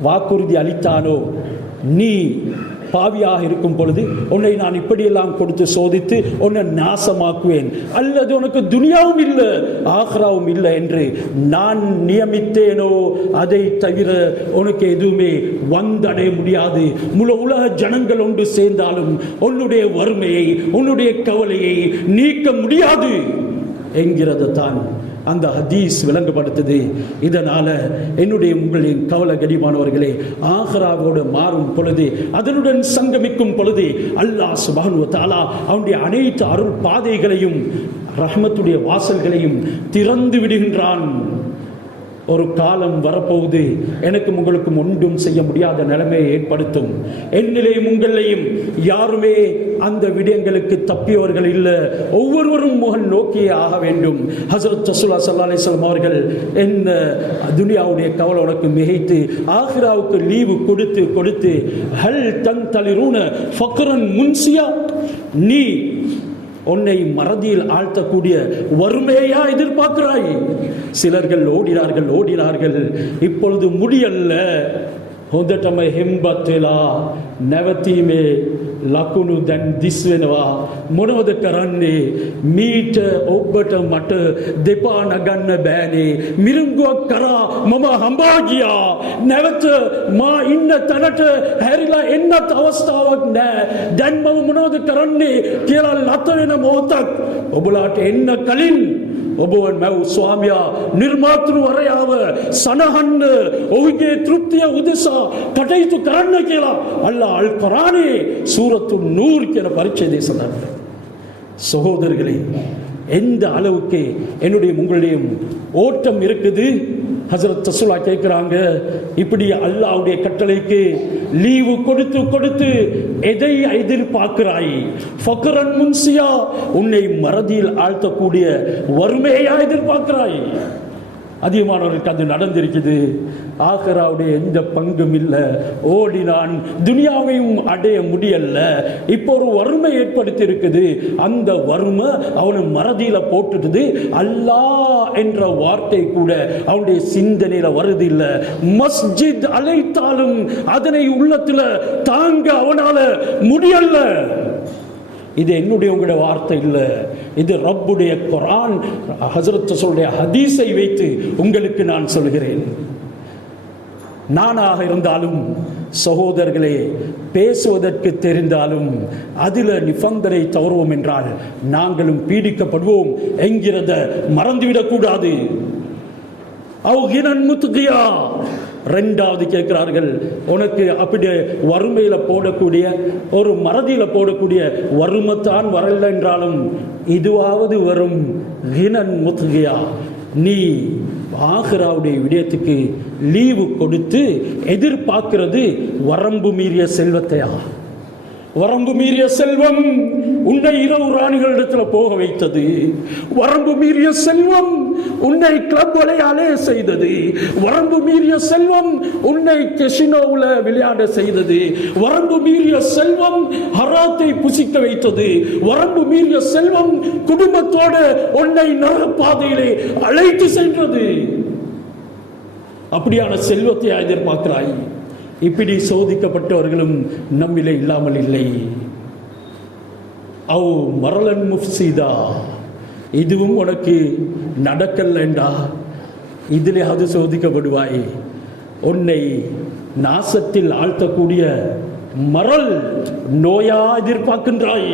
வாக்குறுதி அளித்தானோ, நீ பாவியாக இருக்கும் பொழுது உன்னை நான் இப்படியெல்லாம் கொடுத்து சோதித்து உன்னை நாசமாக்குவேன், அல்லது உனக்கு துனியாவும் இல்லை ஆக்ராவும் இல்லை என்று நான் நியமித்தேனோ அதை தவிர உனக்கு எதுவுமே வந்தடைய முடியாது. முழு உலக ஜனங்கள் ஒன்று சேர்ந்தாலும் உன்னுடைய வறுமையை, உன்னுடைய கவலையை நீக்க முடியாது என்கிறது தான் அந்த ஹதீஸ் விளங்கப்படுத்துது. இதனால என்னுடைய உங்களின் கவலை கடிமானவர்களே, ஆஹ்ராவோடு மாறும் பொழுது, அதனுடன் சங்கமிக்கும் பொழுது அல்லாஹ் சுப்ஹானஹு வ தஆலா அவனுடைய அனைத்து அருள் பாதைகளையும் ரஹ்மத்துடைய வாசல்களையும் திறந்து விடுகின்றான். ஒரு காலம் வரப்போகுது, எனக்கும் உங்களுக்கும் ஒன்றும் செய்ய முடியாத நிலைமையை ஏற்படுத்தும். என்னிலையும் உங்களையும் யாருமே அந்த விடயங்களுக்கு தப்பியவர்கள் இல்லை. ஒவ்வொருவரும் முகன் நோக்கியே ஆக வேண்டும். ஹஸரத் ரசூலுல்லாஹி ஸல்லல்லாஹு அலைஹி வஸல்லம் அவர்கள் என்ன துனியாவுடைய கவலை உனக்கு மிகைத்து ஆகிராவுக்கு லீவு கொடுத்து ஹல் தன்தலிரூன ஃபக்ரன் முன்சியா, நீ உன்னை மறதியில் ஆழ்த்தக்கூடிய வறுமையா எதிர்பார்க்கிறாய்? சிலர்கள் ஓடினார்கள், இப்பொழுது முடியல்ல. හොඳටම හෙම්බත් වෙලා නැවතීමේ ලකුණු දැන් දිස් වෙනවා. මොනවද කරන්නේ? මීට ඔබට මට දෙපා නගන්න බෑනේ. මිරිඟුවක් කරා මම හඹා ගියා. නැවත මා ඉන්න තැනට හැරිලා එන්නත් අවස්ථාවක් නැහැ. දැන් මම මොනවද කරන්නේ කියලා ලත වෙන මොහොතක් ඔබලාට එන්න කලින් ඔබවන් මැව් ස්වාමියා නිර්මාතෘවරයාව සනහන්න, ඔහුගේ තෘප්තිය උදෙසා කටයුතු කරන්න කියලා අල්ලාහ් අල් කුර්ආනේ சூரத்து நூர் என பரிச்சை தேசம். சகோதரர்களே, எந்த அளவுக்கு என்னுடைய உங்களுடைய ஓட்டம் இருக்குது? ஹஸரத் ரசூலுல்லாஹ் கேட்கிறாங்க, இப்படி அல்லாஹ்வுடைய கட்டளைக்கு லீவு கொடுத்து எதை எதிர்பார்க்கிறாய்? ஃபக்ரன் முன்சியா, உன்னை மறதியில் ஆழ்த்தக்கூடிய வறுமையா எதிர்பார்க்கிறாய்? அதிகமானவர்களுக்கு அது நடந்திருக்குது. ஆகிராவுடைய எந்த பங்கும் இல்லை. ஓடினான், துனியாவையும் அடைய முடியல. இப்போ ஒரு வறுமை ஏற்படுத்தி இருக்குது. அந்த வறுமை அவனை மறதியில போட்டுடுது. அல்லாஹ் என்ற வார்த்தை கூட அவனுடைய சிந்தனையில வருது இல்லை. மஸ்ஜித் அழைத்தாலும் அதனை உள்ளத்துல தாங்க அவனால முடியல. இது என்னுடைய உங்களுடைய வார்த்தை இல்லை, இது ரப்புடைய குர்ஆன் ஹஸரத் ரசூலுடைய ஹதீஸை வைத்து உங்களுக்கு நான் சொல்கிறேன். நானாக இருந்தாலும் சகோதரர்களே, பேசுவதற்கு தெரிந்தாலும் அதில் நிபந்தனை தவறுவோம் என்றால் நாங்களும் பீடிக்கப்படுவோம் என்கிறத மறந்துவிடக்கூடாது. ரெண்டாவது கேட்கிறார்கள், உனக்கு அப்படி வறுமையில போடக்கூடிய ஒரு மறதியில போடக்கூடிய வறுமைத்தான் வரல என்றாலும் இதுவாவது வரும். ஹினன் முத்கியா, நீ ஆகிராவுடைய விடயத்துக்கு லீவு கொடுத்து எதிர்பார்க்கிறது வரம்பு மீறிய செல்வத்தையா? வரம்பு மீறிய செல்வம் உன்னை இரவு ராணிகளிடத்தில் போக வைத்தது. வரம்பு மீறிய செல்வம் உன்னை கிளப் விளையாட செய்தது. வரம்பு மீறிய செல்வம் உன்னை கெசினோவில் விளையாட செய்தது. வரம்பு மீறிய செல்வம் ஹராத்தை புசிக்க வைத்தது. வரம்பு மீறிய செல்வம் குடும்பத்தோடு உன்னை நரபாதையிலே அழைத்து சென்றது. அப்படியான செல்வத்தை எதிர்பார்க்கிறாய். இப்படி சோதிக்கப்பட்டவர்களும் நம்மிலே இல்லாமல் இல்லை. அவ் மரலன் முஃப்சிதா, இதுவும் உனக்கு நடக்கலண்டா, இதிலே அது சோதிக்கப்படுவாய். உன்னை நாசத்தில் ஆழ்த்தக்கூடிய மரல் நோயா எதிர்பார்க்கின்றாய்.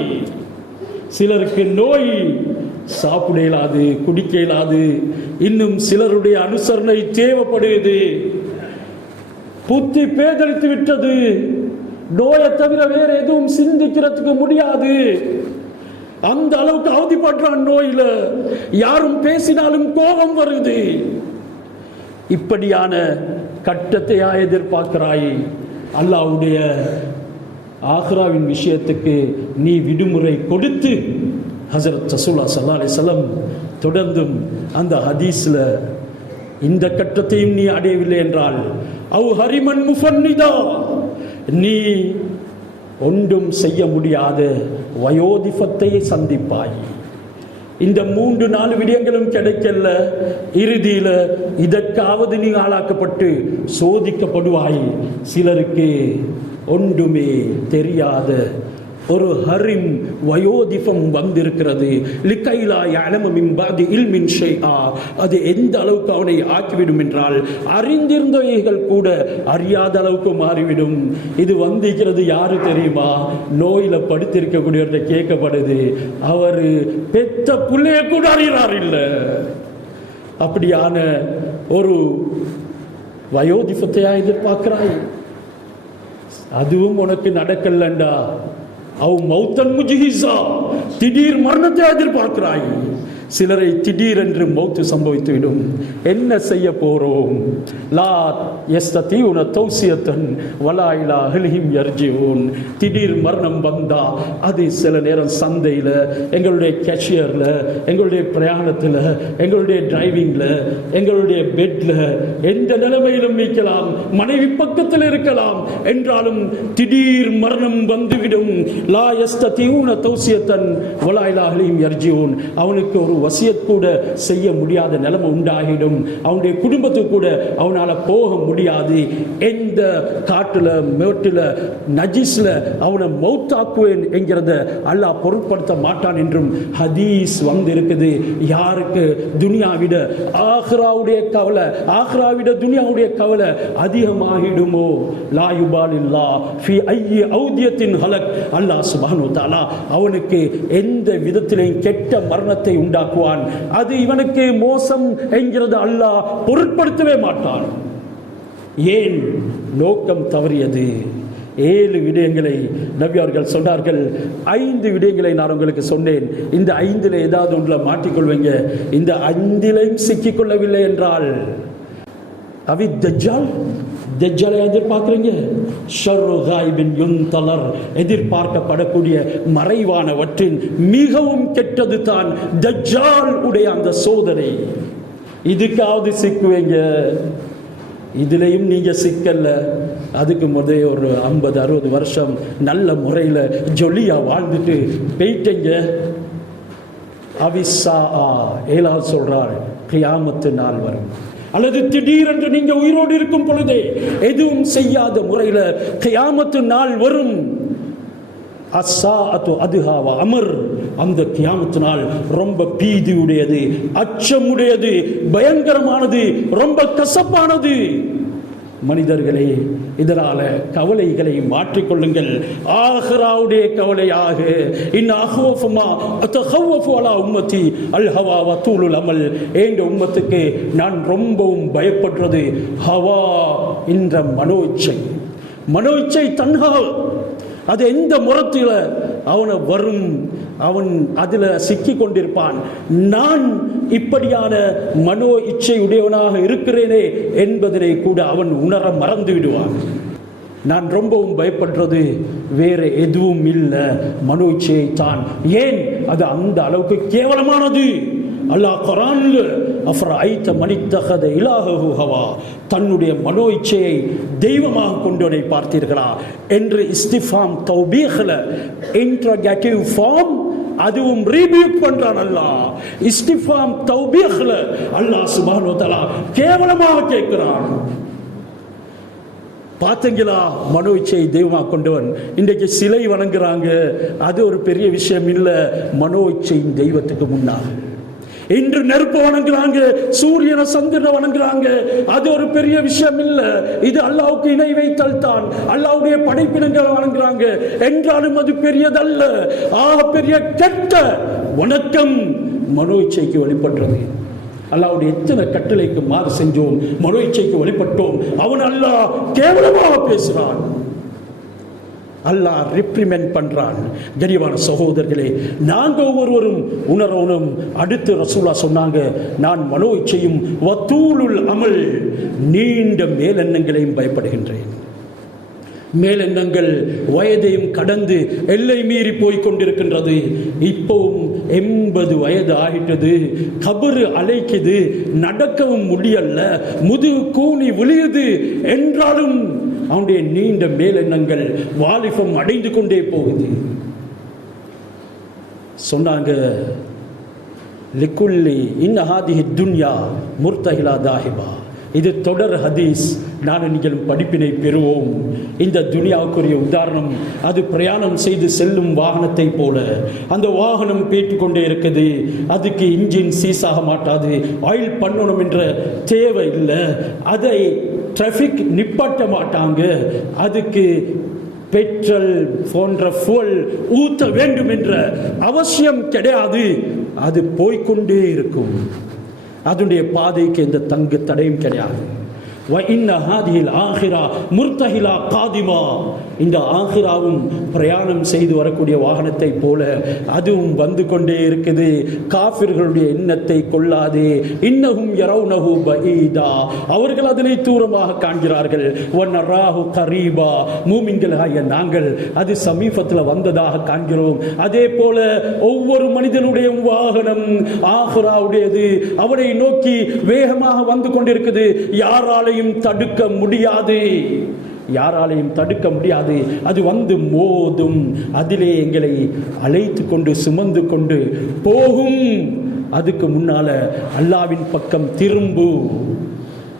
சிலருக்கு நோய் சாப்பிட இயலாது, குடிக்க இயலாது, இன்னும் சிலருடைய அனுசரணை தேவைப்படுகிறது. புத்தி பேதலித்து விட்டது. நோயை தவிர வேற எதுவும் சிந்திக்கிறதுக்கு முடியாது. அந்த அளவுக்கு அவதிப்படுறான் நோயில. யாரும் பேசினாலும் கோபம் வருது. இப்படியான கட்டத்தையா எதிர்பார்க்கிறாய்? அல்லாஹ்வுடைய ஆக்ராவின் விஷயத்துக்கு நீ விடுமுறை கொடுத்து, ஹஸரத் ரசூலுல்லாஹி ஸல்லல்லாஹு அலைஹி வஸல்லம் தொடர்ந்தும் அந்த ஹதீஸ்ல இந்த கட்டத்தையும் நீ அடையவில்லை என்றால், அவ் ஹரிமன் முஃபன்னிதா, நீ ஒன்றும் செய்ய முடியாத வயோதிபத்தை சந்திப்பாய். இந்த 3-4 விடயங்களும் கிடைக்கல, இறுதியில இதற்காவது நீ ஆளாக்கப்பட்டு சோதிக்கப்படுவாய். சிலருக்கு ஒன்றுமே தெரியாத ஒரு ஹரிம் வயோதிபம் வந்திருக்கிறது. லிகைலா யஅலம மின் பாதி இல்மின் ஷைஆ, அது எந்த அளவுக்கு அவனை ஆக்கிவிடும் என்றால், அறிந்திருந்தவைகள் கூட அறியாத அளவுக்கு மாறிவிடும். இது வந்திருக்கிறது யாரு தெரியுமா? நோயில படுத்திருக்கக்கூடியவர்கிட்ட கேட்கப்படுது, அவர் பெத்த பிள்ளைய கூட அறிகிறார் இல்ல. அப்படியான ஒரு வயோதிபத்தையா எதிர்பார்க்கிறாய்? அதுவும் உனக்கு நடக்கலண்டா, அவ் மௌத்தன் முஜிஹிஸா, திடீர் மரணத்தை எதிர்பார்க்கிறாய். சிலரை திடீரென்று மௌத்து சம்பவித்துவிடும். என்ன செய்ய போறோம்? லா யஸ்ததீஉன தௌசியத்தன் வலா இலா அஹ்லிஹிம் யர்ஜிஊன். திடீர் மரணம் வந்தா அது சில நேரம் சந்தையில், எங்களுடைய கேஷியர்ல, எங்களுடைய பிரயாணத்தில், எங்களுடைய டிரைவிங்ல, எங்களுடைய பெட்ல, எந்த நிலைமையிலும் நீக்கலாம். மனைவி பக்கத்தில் இருக்கலாம் என்றாலும் திடீர் மரணம் வந்துவிடும். லா யஸ்ததீஉன தௌசியத்தன் வலா இலா அஹ்லிஹிம் யர்ஜிஊன். அவனுக்கு ஒரு வசியத் கூட செய்ய முடியாத நிலைமை உண்டாகிடும். அவனுடைய குடும்பத்துக்கு கூட அவனால போக முடியாது. எந்த காட்டுல, மேட்டுல, நஜிஸ்ல அவனை மௌத்தாக்குவேன் என்கிறத அல்லாஹ் பொருட்படுத்த மாட்டான் என்றும் ஹதீஸ் வந்திருக்குது. யாருக்கு துனியாவிட ஆஹ்ராவுடைய கவலை, ஆஹ்ராவிட துனியாவுடைய கவலை அதிகமாகிடுமோ, லா யுபாலில்லா ஃபி ஐயி ஔதியத்தின் ஹலக், அல்லாஹ் சுப்ஹானஹு வ தஆலா அவனுக்கு எந்த விதத்திலேயும் கெட்ட மரணத்தை உண்டாக்குவான். அது இவனுக்கு மோசம் என்கிறது அல்லாஹ் பொருட்படுத்தவே மாட்டான். ஏன்? நோக்கம் தவறியது. 7 விடயங்களை நபி அவர்கள் சொன்னார்கள். 5 விடயங்களை நான் உங்களுக்கு சொன்னேன். இந்த 5ல் ஏதாவது ஒன்றில் மாட்டிக்கொள்வீங்க. இந்த 5லையும் சிக்கிக்கொள்ளவில்லை என்றால் அவி தஜ்ஜால், தஜ்ஜாலை எதிர்பார்க்கிறீங்க. ஷர்ரு காயிபின் யுன்தலர், எதிர்பார்க்கப்படக்கூடிய மறைவானவற்றின் மிகவும் கெட்டது தான் தஜ்ஜால் உடைய அந்த சோதனை. இதுக்காவது சிக்குவீங்க. இதுலையும் நீங்க சிக்கல்ல. அதுக்கு முதல் ஒரு 50-60 வருஷம் நல்ல முறையில் ஜொலியா வாழ்ந்துட்டு போயிட்டீங்க. அவிசா 7 சொல்றார், கியாமத்து நாள் வரும். அல்லது திடீரென்று நீங்க உயிரோடு இருக்கும் பொழுதே எதுவும் செய்யாத முறையில் கியாமத்து நாள் வரும். அஸ்ஸாஅத்து அதுஹா வ அமர், அந்த கியாமத்து நாள் ரொம்ப பீதி உடையது, அச்சமுடையது, பயங்கரமானது, ரொம்ப கசப்பானது. மனிதர்களே, இதனால கவலைகளை மாற்றிக்கொள்ளுங்கள். ஆஹிராவுடைய கவலையாக, இன் அஹ்வஃபுமா அத்தஹவ்வஃபு அலா உம்மத்தி அல் ஹவா வ தூலுல் அமல், என்ற உம்மத்துக்கு நான் ரொம்பவும் பயப்படுறது ஹவா என்ற மனோ இச்சை. மனோ இச்சை தன்ஹா, அது எந்த முறத்தில் அவனை வரும், அவன் அதில் சிக்கி கொண்டிருப்பான். நான் இப்படியான மனோ இச்சை உடையவனாக இருக்கிறேனே என்பதனை கூட அவன் உணர மறந்து விடுவான். நான் ரொம்பவும் பயப்படுறது வேற எதுவும் இல்லை, மனோ இச்சையை தான். ஏன் அது அந்த அளவுக்கு கேவலமானது? அல்லாஹ் குர்ஆன்ல அஃபரைத மனித்தகத இலாஹு ஹவா, தன்னுடைய மனோ இச்சையை தெய்வமாக கொண்டவனை பார்த்தீர்களா என்று இஸ்திஃபாம் தௌபீஹ்ல இன்ட்ரோகேட்டிவ் ஃபார்ம் அதுவும் ரீபியூட் பண்றான் அல்லாஹ். இஸ்திஃபாம் தௌபீஹ்ல அல்லாஹ் சுப்ஹானஹு வ தஆலா கேவலமாக கேட்கிறான். பார்த்தீங்களா, மனோ இச்சையை தெய்வமாக கொண்டவன். இன்றைக்கு சிலை வணங்குறாங்க, அது ஒரு பெரிய விஷயம் இல்லை மனோ இச்சையின் தெய்வத்துக்கு முன்னால். இன்று நெருப்பு வணங்குறாங்க, சூரியனை சந்திரனை வணங்குறாங்க, அது ஒரு பெரிய விஷயம் இல்ல, இது அல்லாஹ்வுக்கு இணை வைத்தல் தான். அல்லாஹ்வுடைய படைப்பினங்களை வணங்குறாங்க என்றாலும் அது பெரியதல்ல. பெரிய கெட்ட வணக்கம் மனோ இச்சைக்கு வழிபடுறது. அல்லாஹ்வுடைய எத்தனை கட்டளைக்கு மாறு செஞ்சோம், மனோ இச்சைக்கு வழிபட்டோம். அவன் அல்லாஹ் கேவலமாக பேசுறான், அல்லாஹ் ரிப்ரிமெண்ட் பண்றான். கனிவான சகோதரர்களே, நாங்க ஒவ்வொருவரும் உணரணும். அடுத்து ரசூலுல்லாஹ் சொன்னாங்க, நான் மனோ இச்சையும் வத்தூலுல் அமல், நீண்ட மேலெண்ணங்களையும் பயப்படுகின்றேன். மேலெண்ணங்கள் வயதையும் கடந்து எல்லை மீறி போய் கொண்டிருக்கின்றது. இப்பவும் 80 வயது ஆகிட்டது, கபரு அழைக்குது, நடக்கவும் முடியல, முதுகு கூனி விழியுது என்றாலும் அவனுடைய நீண்ட மேலெண்ணங்கள் வாலிபம் அடைந்து கொண்டே போகுது. சொன்னாங்க, லிக்குல்லி இன்னஹாதிஹி துன்யா முர்தஹிலா தாஹிபா. இது தொடர் ஹதீஸ், நான் நீங்களும் படிப்பினை பெறுவோம். இந்த துனியாவுக்குரிய உதாரணம், அது பிரயாணம் செய்து செல்லும் வாகனத்தை போல. அந்த வாகனம் பேட்டுக்கொண்டே இருக்குது, அதுக்கு இன்ஜின் சீஸாக மாட்டாது, ஆயில் பண்ணணும் என்ற தேவை இல்லை, அதை டிராஃபிக் நிப்பாட்ட மாட்டாங்க, அதுக்கு பெட்ரோல் போன்ற fuel ஊத்த வேண்டும் என்ற அவசியம் கிடையாது, அது போய்கொண்டே இருக்கும். அதனுடைய பாதைக்கு எந்த தங்கு தடையும் கிடையாது. இந்த ஆகிராவும் பிரயாணம் செய்து வரக்கூடிய வாகனத்தை போல அதுவும் வந்து கொண்டே இருக்குது. காஃபிர்களுடைய எண்ணத்தை கொள்ளாதே. இன்னஹும் யரவுனஹு பஈதா, அவர்கள் அதனை தூரமாக காண்கிறார்கள். வனராஹு கரீபா, மூமின்களாகிய நாங்கள் அது சமீபத்தில் வந்ததாக காண்கிறோம். அதே போல ஒவ்வொரு மனிதனுடைய வாகனம் ஆகிராவுடையது, அவனை நோக்கி வேகமாக வந்து கொண்டிருக்குது. யாராலையும் தடுக்க முடியாது, யாராலையும் தடுக்க முடியாது. அது வந்து மோதும், அதிலே எங்களை அழைத்து கொண்டு சுமந்து கொண்டு போகும். அதுக்கு முன்னால அல்லாவின் பக்கம் திரும்பு.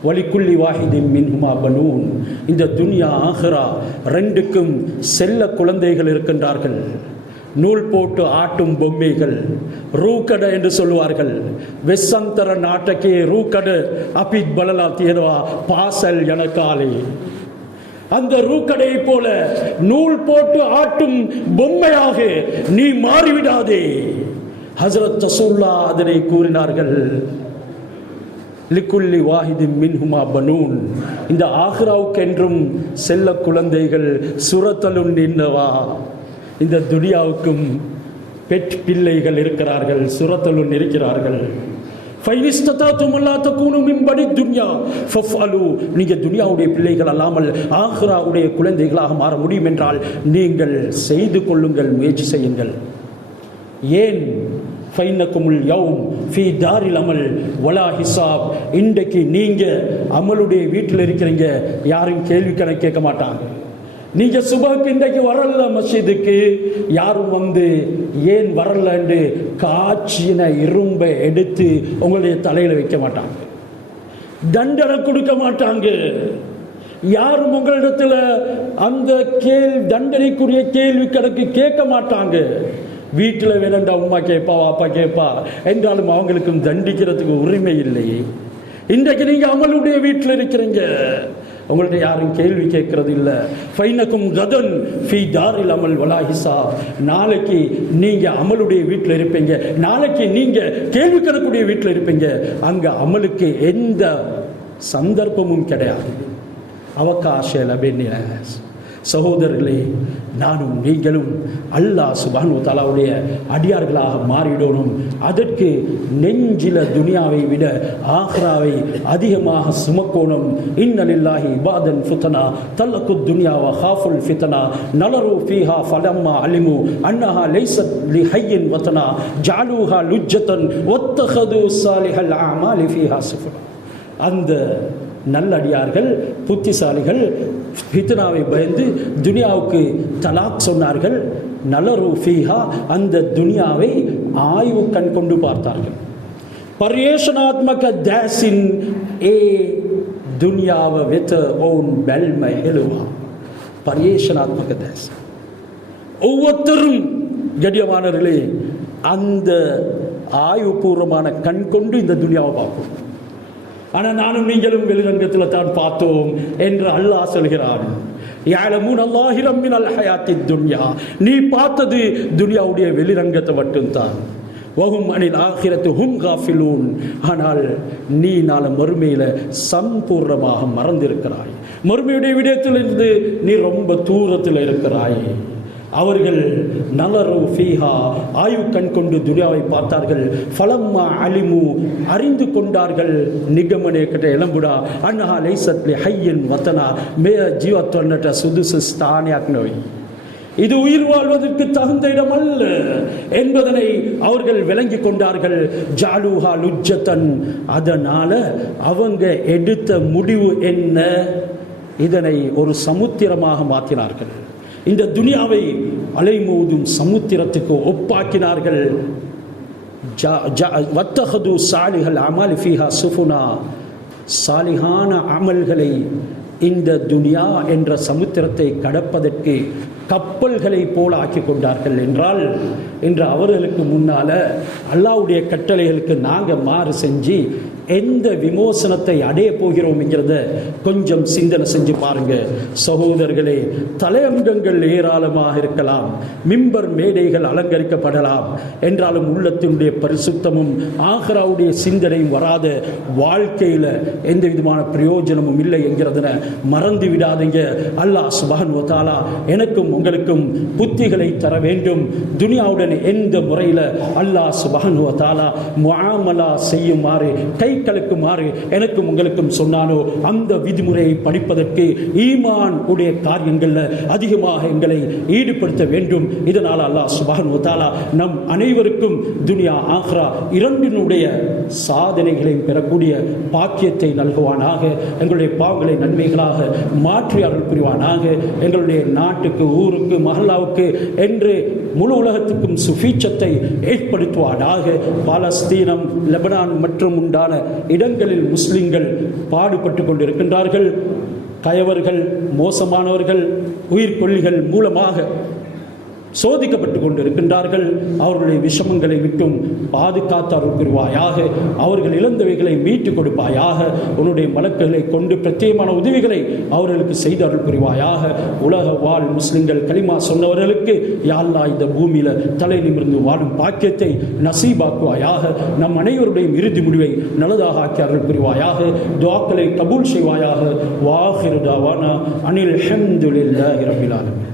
வலிக்குள்ளி வாஹிதின் மின்ஹுமா பனூன். இந்த துன்யா ஆஹிரா ரெண்டுக்கும் செல்ல குழந்தைகள் இருக்கின்றார்கள். நூல் போட்டு ஆட்டும் பொம்மைகள், ரூக்கட என்று சொல்லுவார்கள். வெස්සಂತರ ನಾಟಕಕ್ಕೆ ರೂಕಡ ಅಪಿತ್ ಬಲಲಾ ತಿಯನವಾ ಪಾಸಲ್ எனக்காலே. அந்த ரூக்கடை போல நூல் போட்டு ஆட்டும் பொம்மையாக நீ மாறிவிடாதே. ஹஜ்ரத் ரசூலுல்லாஹ் அதனை கூறினார்கள். லிக்குல்லி வாஹிதின் மின்ஹுமா பனூன். இந்த ஆஹிராவுக்கு என்றும் செல்ல குழந்தைகள் சுரத்தலுன் நின்னவா. இந்த துனியாவுக்கும் பெட் பிள்ளைகள் இருக்கிறார்கள், சுரத்தலுன் இருக்கிறார்கள். நீங்க துனியாவுடைய பிள்ளைகள் அல்லாமல் ஆஹிராவுடைய குழந்தைகளாக மாற முடியும் என்றால் நீங்கள் செய்து கொள்ளுங்கள், முயற்சி செய்யுங்கள். ஏன் ஃபைனக்குமுல் யௌம் ஃபீ தாரில் அமல் வலா ஹிசாப். இன்றைக்கு நீங்க அமலுடைய வீட்டில் இருக்கிறீங்க, யாரும் கேள்வி கணக்கு கேட்க மாட்டாங்க. நீங்க சுபஹுக்கு இன்றைக்கு வரல மஸ்ஜிதுக்கு, யாரும் வந்து ஏன் வரல என்று காய்ச்சின இரும்பை எடுத்து உங்களுடைய தலையில வைக்க மாட்டாங்க, தண்டனை கொடுக்க மாட்டாங்க. யாரும் உங்களிடத்துல அந்த தண்டனைக்குரிய கேள்வி கணக்கு கேட்க மாட்டாங்க. வீட்டில் வேணண்டா உமா கேட்பா வாப்பா கேட்பா என்றாலும் அவங்களுக்கும் தண்டிக்கிறதுக்கு உரிமை இல்லை. இன்றைக்கு நீங்க அமலுடைய வீட்டில் இருக்கிறீங்க, உங்கள்ட்ட யாரும் கேள்வி கேட்கறது இல்லை. ஃபைனக்கும் கதன் ஃபீ தாரில் அமல் வலா ஹிசாப். நாளைக்கு நீங்க அமலுடைய வீட்டில் இருப்பீங்க, நாளைக்கு நீங்க கேள்வி கணக்குடைய வீட்டில் இருப்பீங்க. அங்க அமலுக்கு எந்த சந்தர்ப்பமும் கிடையாது. அவகாச லபென்னின சகோதரர்களே, நானும் நீங்களும் அல்லாஹ் சுப்ஹானஹு வ தஆலாவுடைய அடியார்களாக மாறிடணும். அதற்கு நெஞ்சில துனியாவை விட ஆஹ்ராவை அதிகமாக சுமக்கணும். இன்ன லில்லாஹி இபாதன் ஃபுதனா தல்லகு துன்யா வ ஹாஃபுல் ஃபித்னா நலரு ஃபீஹா ஃபலம்மா அலிமு அன்னஹா லைஸத் லிஹய்யின் வதனா ஜஅலூஹா லுஜ்ஜதன் வத்தஹது ஸாலிஹல் அமாலி ஃபீஹா சுஃபனா. அந்த நல்லடியார்கள், புத்திசாலிகள் ஃபித்னாவை பயந்து துனியாவுக்கு தலாக் சொன்னார்கள். நலரு ஃபீஹா, அந்த துனியாவை ஆய்வு கண் கொண்டு பார்த்தார்கள். பர்யேஷனாத்மக தாசின் ஏ துனியாவ வித் ஓன் பெல்ம ஹெலுவா. பர்யேஷனாத்மக தாஸ், ஒவ்வொருத்தரும் கண்ணியமானவர்களே அந்த ஆய்வுபூர்வமான கண் கொண்டு இந்த துனியாவை பார்ப்போம். ஆனால் நானும் நீங்களும் வெளிரங்கத்தில் தான் பார்த்தோம் என்று அல்லாஹ் சொல்கிறான். யஅலமூன ஸாஹிரம் மினல் ஹயாத்தித் துன்யா, நீ பார்த்தது துனியாவுடைய வெளிரங்கத்தை மட்டும்தான். வஹும் அனில் ஆகிரத்தி ஹும் காஃபிலூன், ஆனால் நீ நாள மறுமையில் சம்பூர்ணமாக மறந்திருக்கிறாய். மறுமையுடைய விடயத்திலிருந்து நீ ரொம்ப தூரத்தில் இருக்கிறாய். அவர்கள் நலரு ஃபீஹா, ஆய்வு கண் கொண்டு துனியாவை பார்த்தார்கள். ஃபலம்மா அலிமு, அறிந்து கொண்டார்கள். நிகமனே கட்ட எலம்புடா அன்னஹா லைஸத் லிஹய்யின் வதனா மே ஜீவத்வன்னட சுதுசு ஸ்தானியாக் நோய், இது உயிர் வாழ்வதற்கு தகுந்த இடம் அல்ல என்பதனை அவர்கள் விளங்கி கொண்டார்கள். ஜாலூஹா லுஜ்ஜத்தன், அதனால அவங்க எடுத்த முடிவு என்ன? இதனை ஒரு சமுத்திரமாக மாற்றினார்கள். இந்த துனியாவை அலைமோதும் சமுத்திரத்துக்கு ஒப்பாக்கினார்கள். வத்தஹது சாலிஹல் அமல் ஃபீஹா சுஃபுனா, சாலிஹான அமல்களை இந்த துனியா என்ற சமுத்திரத்தை கடப்பதற்கு கப்பல்களை போல ஆக்கி கொண்டார்கள். என்றால் இன்று அவர்களுக்கு முன்னால அல்லாஹ்வுடைய கட்டளைகளுக்கு நாங்கள் மாறு செஞ்சு எந்த விமோசனத்தை அடைய போகிறோம் என்கிறத கொஞ்சம் சிந்தனை செஞ்சு பாருங்க. சகோதரர்களே, தலையங்கங்கள் ஏராளமாக இருக்கலாம், மிம்பர் மேடைகள் அலங்கரிக்கப்படலாம், என்றாலும் உள்ளத்தினுடைய பரிசுத்தமும் ஆகிராவுடைய சிந்தனையும் வராத வாழ்க்கையில் எந்த விதமான பிரயோஜனமும் இல்லை என்கிறத மறந்து விடாதீங்க. அல்லாஹ் சுப்ஹானஹு வ தஆலா எனக்கும் உங்களுக்கும் புத்திகளை தர வேண்டும். துனியாவுடன் எந்த முறையில் அல்லாஹ் சுப்ஹானஹு வ தஆலா முஆமலா செய்யுமாறு, கை கலக்குமாறு எனக்கும் உங்களுக்கும் சொன்னானோ அந்த விதிமுறையை படிப்பதற்கு ஈமான் உடைய காரியங்களில் அதிகமாக எங்களை ஈடுபடுத்த வேண்டும். இதனால் அல்லாஹ் சுப்ஹானஹு வ தஆலா நம் அனைவருக்கும் துனியா ஆஹ்ரா இரண்டினுடைய சாதனைகளை பெறக்கூடிய பாக்கியத்தை நல்குவானாக. எங்களுடைய பாவங்களை நன்மைகளாக மாற்றி அருள் புரிவானாக. எங்களுடைய நாட்டுக்கு, ஊருக்கு, மஹல்லாவுக்கு என்று முழு உலகத்துக்கும் சுபீட்சத்தை ஏற்படுத்துவானாக. பாலஸ்தீனம், லெபனான் மற்றும் உண்டான இடங்களில் முஸ்லிம்கள் பாடுபட்டு கொண்டிருக்கின்றார்கள். கயவர்கள், மோசமானவர்கள், உயிர்கொல்லிகள் மூலமாக சோதிக்கப்பட்டு கொண்டிருக்கின்றார்கள். அவர்களுடைய விஷமங்களை விட்டும் பாதுகாத்து அருள் புரிவாயாக. அவர்கள் இழந்தவைகளை மீட்டு கொடுப்பாயாக. உன்னுடைய மலக்குகளை கொண்டு பிரத்யேகமான உதவிகளை அவர்களுக்கு செய்து அருள் புரிவாயாக. உலக வாழ் முஸ்லிம்கள் கலிமா சொன்னவர்களுக்கு யா அல்லாஹ் இந்த பூமியில தலை நிமிர்ந்து வாழும் பாக்கியத்தை நசீபாக்குவாயாக. நம் அனைவருடைய இறுதி முடிவை நல்லதாக ஆக்கி அருள் புரிவாயாக. துஆக்களை கபூல் செய்வாயாக. வாஹிரு தாவானா அனில் ஹம்துலில்லாஹி ரப்பில் ஆலமீன்.